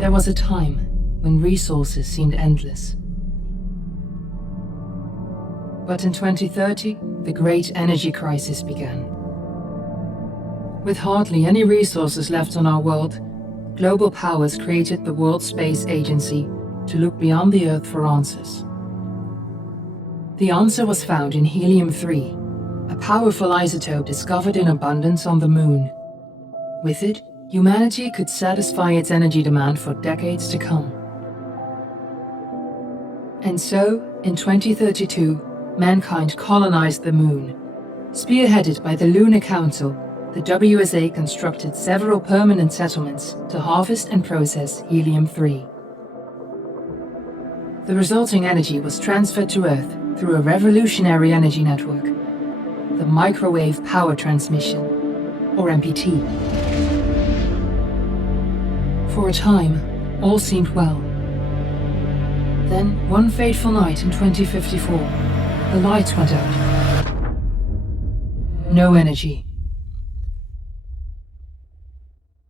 There was a time when resources seemed endless. But in 2030, the great energy crisis began. With hardly any resources left on our world, global powers created the World Space Agency to look beyond the Earth for answers. The answer was found in helium-3, a powerful isotope discovered in abundance on the Moon. With it, humanity could satisfy its energy demand for decades to come. And so, in 2032, mankind colonized the Moon. Spearheaded by the Lunar Council, the WSA constructed several permanent settlements to harvest and process helium-3. The resulting energy was transferred to Earth through a revolutionary energy network, the Microwave Power Transmission, or MPT. For a time, all seemed well. Then, one fateful night in 2054, the lights went out. No energy.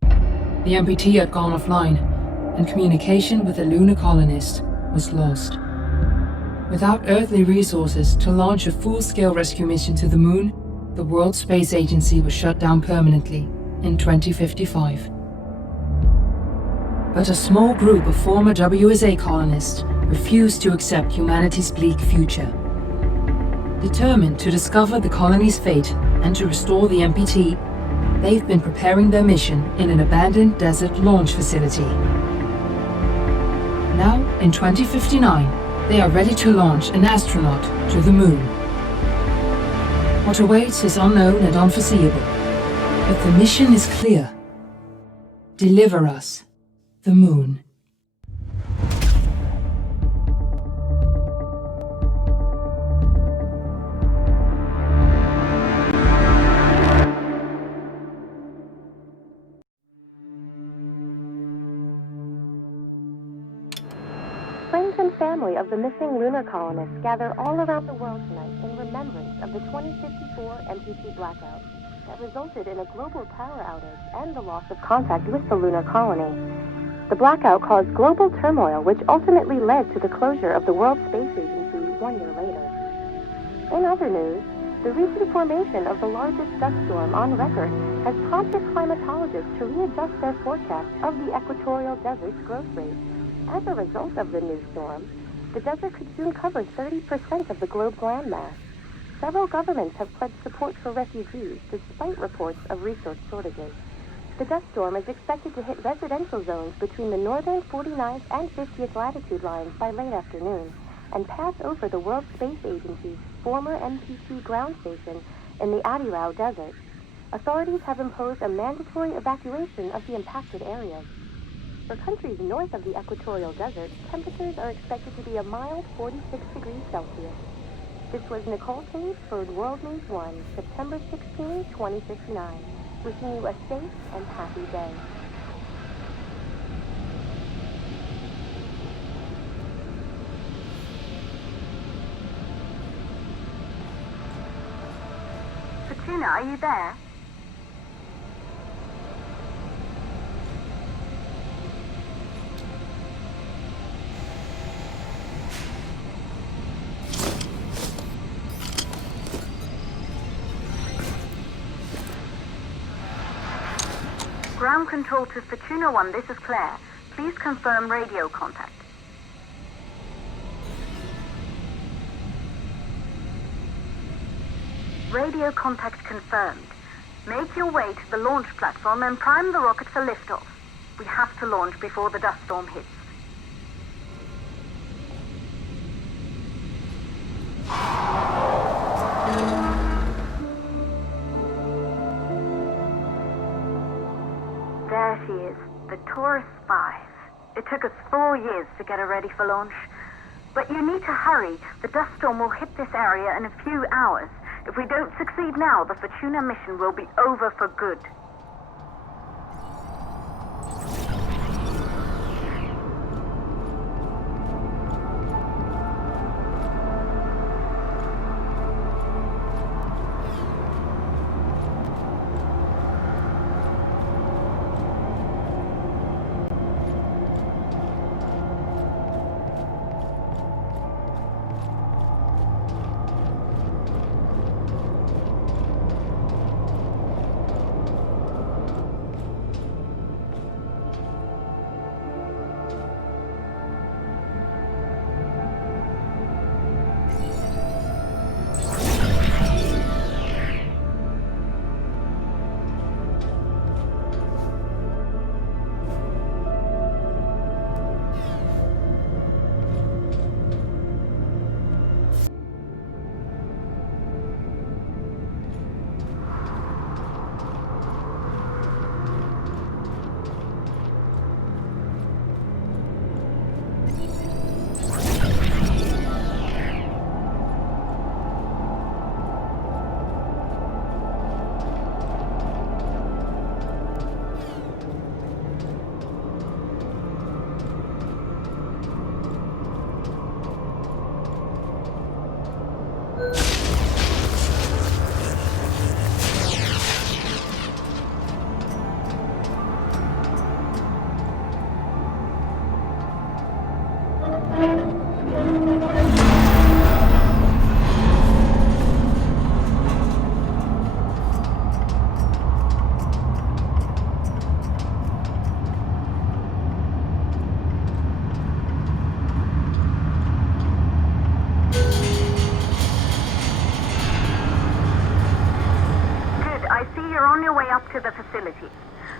The MPT had gone offline, and communication with the lunar colonist was lost. Without earthly resources to launch a full-scale rescue mission to the Moon, the World Space Agency was shut down permanently in 2055. But a small group of former WSA colonists refused to accept humanity's bleak future. Determined to discover the colony's fate and to restore the MPT, they've been preparing their mission in an abandoned desert launch facility. Now, in 2059, they are ready to launch an astronaut to the Moon. What awaits is unknown and unforeseeable, but the mission is clear. Deliver us the Moon. Friends and family of the missing lunar colonists gather all around the world tonight in remembrance of the 2054 MPT blackout that resulted in a global power outage and the loss of contact with the lunar colony. The blackout caused global turmoil, which ultimately led to the closure of the World Space Agency 1 year later. In other news, the recent formation of the largest dust storm on record has prompted climatologists to readjust their forecast of the equatorial desert's growth rate. As a result of the new storm, the desert could soon cover 30% of the globe's landmass. Several governments have pledged support for refugees despite reports of resource shortages. The dust storm is expected to hit residential zones between the northern 49th and 50th latitude lines by late afternoon and pass over the World Space Agency's former MPT ground station in the Adirau Desert. Authorities have imposed a mandatory evacuation of the impacted areas. For countries north of the equatorial desert, temperatures are expected to be a mild 46 degrees Celsius. This was Nicole Tate for World News 1, September 16, 2059. Wishing you a safe and happy day. Fortuna, are you there? Ground control to Fortuna 1, this is Claire. Please confirm radio contact. Radio contact confirmed. Make your way to the launch platform and prime the rocket for liftoff. We have to launch before the dust storm hits. There she is, the Taurus 5. It took us 4 years to get her ready for launch. But you need to hurry. The dust storm will hit this area in a few hours. If we don't succeed now, the Fortuna mission will be over for good.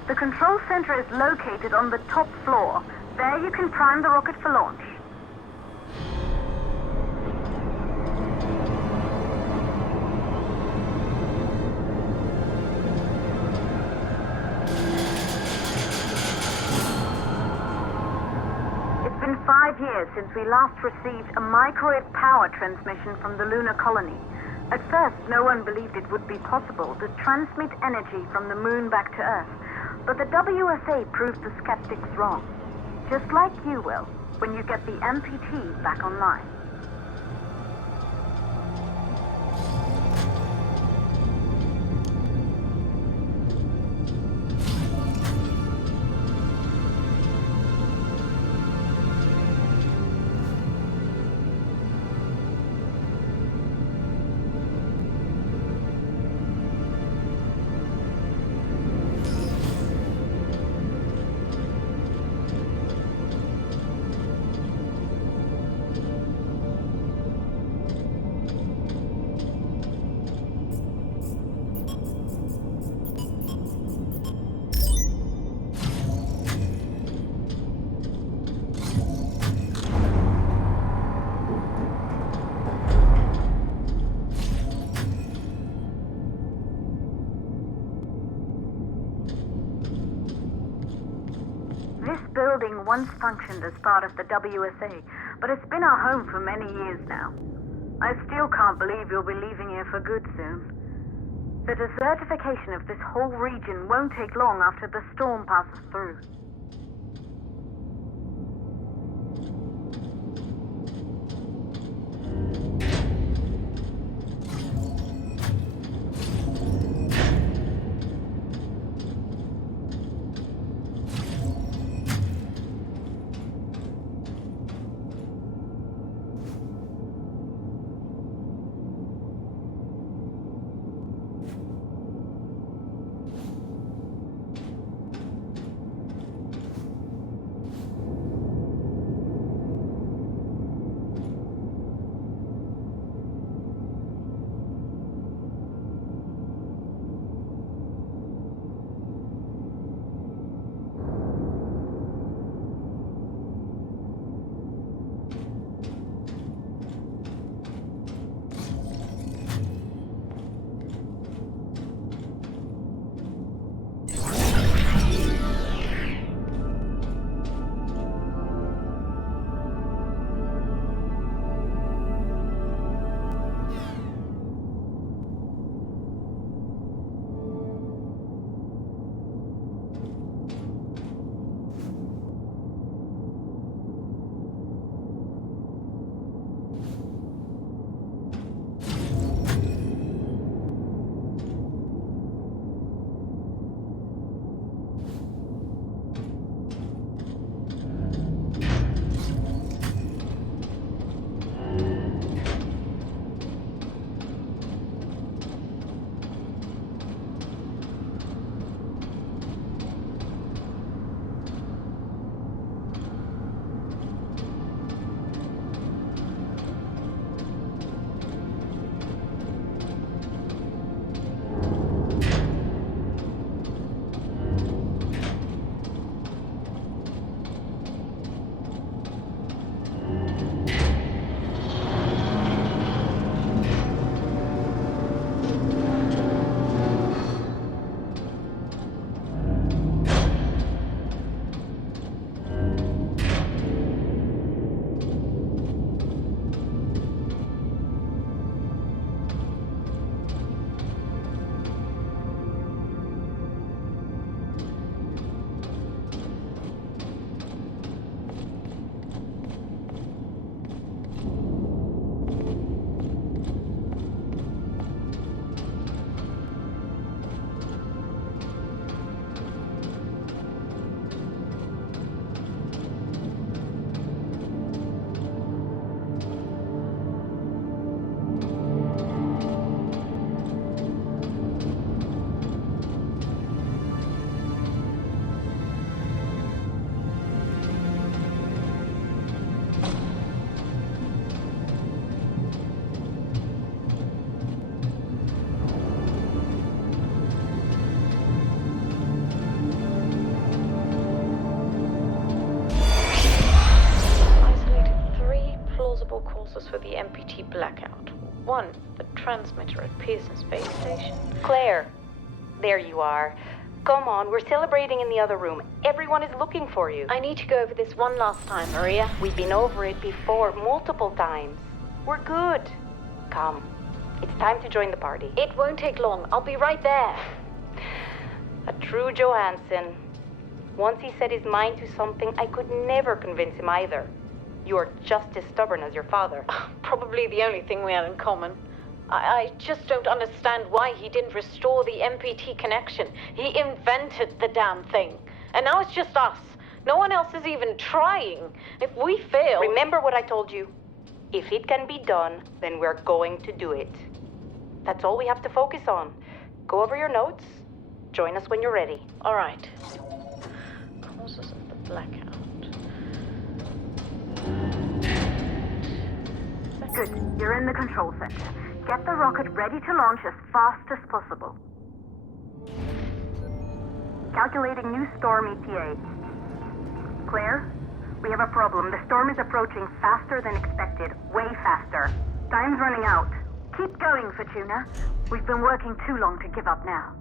The control center is located on the top floor. There you can prime the rocket for launch. It's been 5 years since we last received a microwave power transmission from the lunar colony. At first, no one believed it would be possible to transmit energy from the moon back to Earth. But the WSA proved the skeptics wrong. Just like you will, when you get the MPT back online. This building once functioned as part of the WSA, but it's been our home for many years now. I still can't believe you'll be leaving here for good soon. The desertification of this whole region won't take long after the storm passes through. resources for the MPT blackout. One, the transmitter at Pearson Space Station. Claire, there you are. Come on, we're celebrating in the other room. Everyone is looking for you. I need to go over this one last time, Maria. We've been over it before, multiple times. We're good. Come. It's time to join the party. It won't take long. I'll be right there. A true Johansson. Once he set his mind to something, I could never convince him either. You're just as stubborn as your father. Probably the only thing we had in common. I just don't understand why he didn't restore the MPT connection. He invented the damn thing. And now it's just us. No one else is even trying. If we fail... Remember what I told you. If it can be done, then we're going to do it. That's all we have to focus on. Go over your notes. Join us when you're ready. All right. Causes of the blackout. Good. You're in the control center. Get the rocket ready to launch as fast as possible. Calculating new storm ETA. Claire, we have a problem. The storm is approaching faster than expected. Way faster. Time's running out. Keep going, Fortuna. We've been working too long to give up now.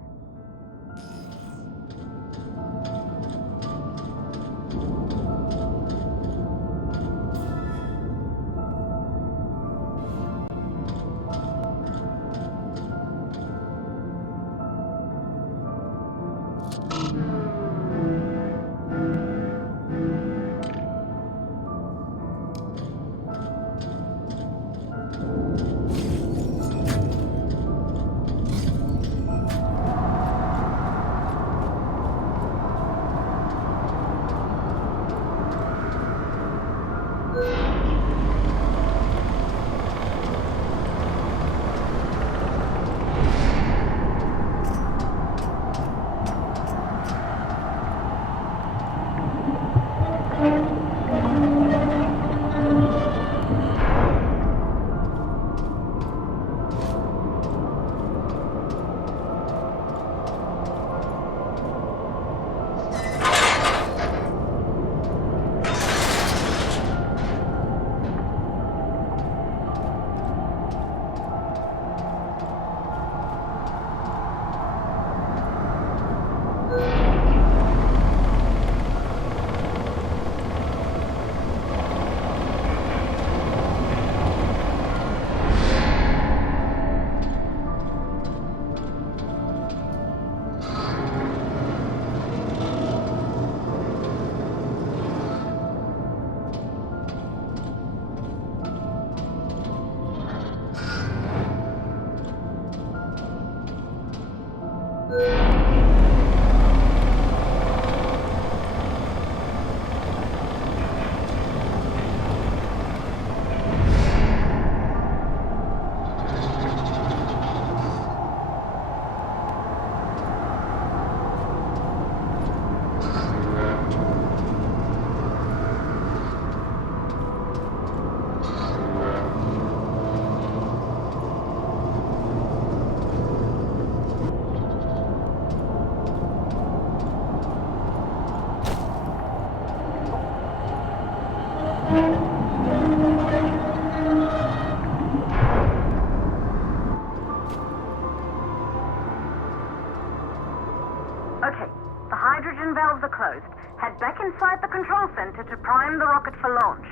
Valves are closed. Head back inside the control center to prime the rocket for launch.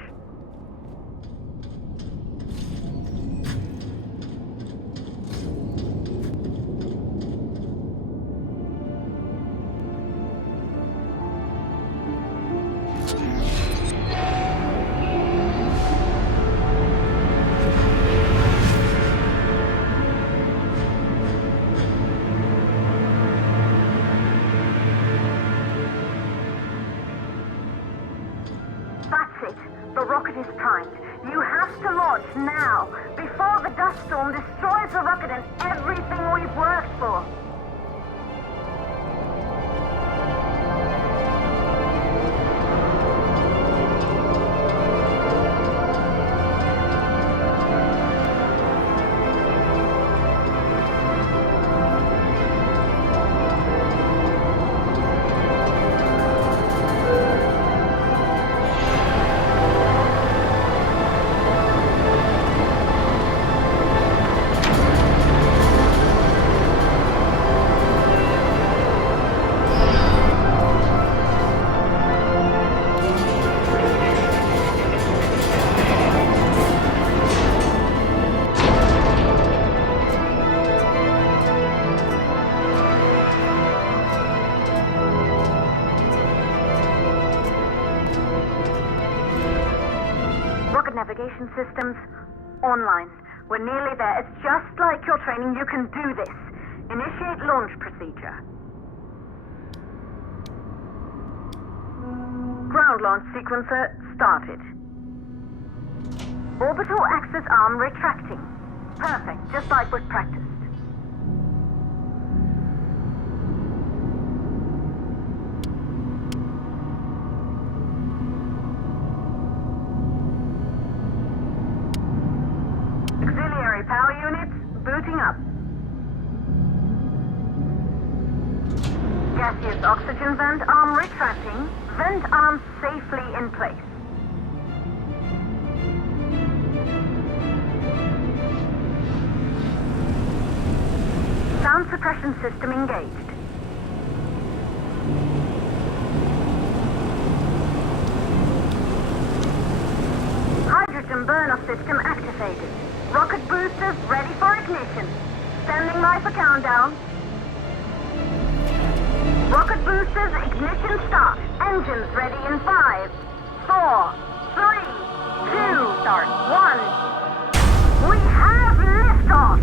That's it. The rocket is primed. You have to launch now, before the dust storm destroys the rocket and everything we've worked for. navigation systems online. We're nearly there. It's just like your training. You can do this. Initiate launch procedure. Ground launch sequencer started. Orbital axis arm retracting. Perfect, just like we've practiced. Auxiliary power units booting up. Gaseous oxygen vent arm retracting. Vent arm safely in place. Sound suppression system engaged. Hydrogen burn-off system activated. Rocket boosters ready for ignition. Standing by for countdown. Rocket boosters ignition start. Engines ready in 5, 4, 3, 2, start, 1. We have liftoff!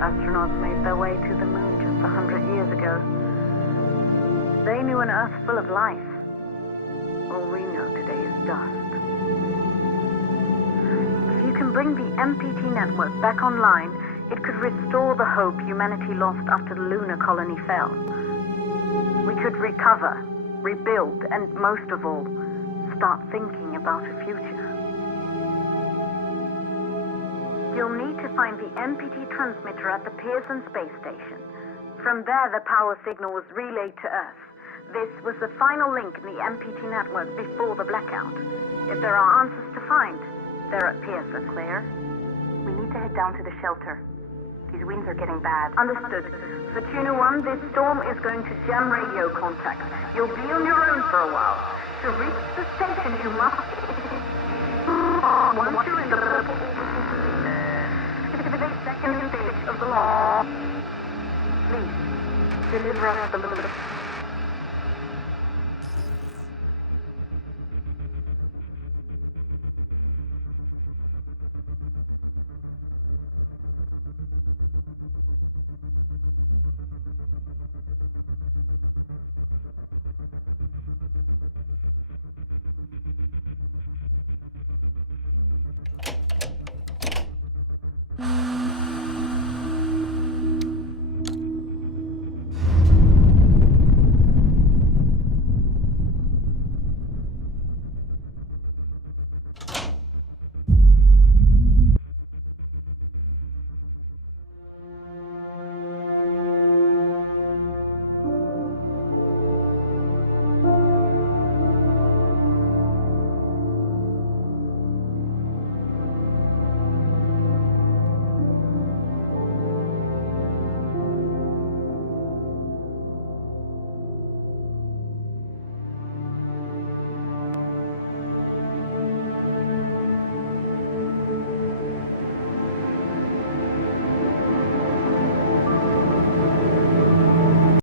Astronauts made their way to the moon just 100 years ago. They knew an Earth full of life. All we know today is dust. If you can bring the MPT network back online, it could restore the hope humanity lost after the lunar colony fell. We could recover, rebuild, and most of all, start thinking about a future. You'll need to find the MPT transmitter at the Pearson space station. From there, the power signal was relayed to Earth. This was the final link in the MPT network before the blackout. If there are answers to find, they're at Pearson. Claire, we need to head down to the shelter. These winds are getting bad. Understood. Fortuna 1, this storm is going to jam radio contact. You'll be on your own for a while. To reach the station, you must... Once you're in the purple... the second stage of the launch. Please, deliver us the